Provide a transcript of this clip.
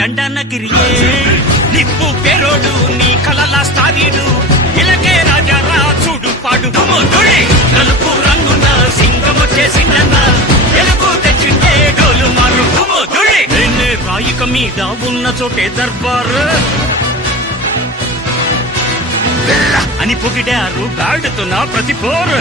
దండనగిరియే నిప్పు పేరోడు నీ కలల స్థాయిడు ఇలకే రాజారా చూడు పాడు నలుపు రంగున సింగము చేసిందన్న ఎలుగు తెచ్చిండే డోలు మారు నేనే రాయిక మీద ఉన్న చోటే దర్బారు అని పొగిడారు గాడుతున్న ప్రతి పోరు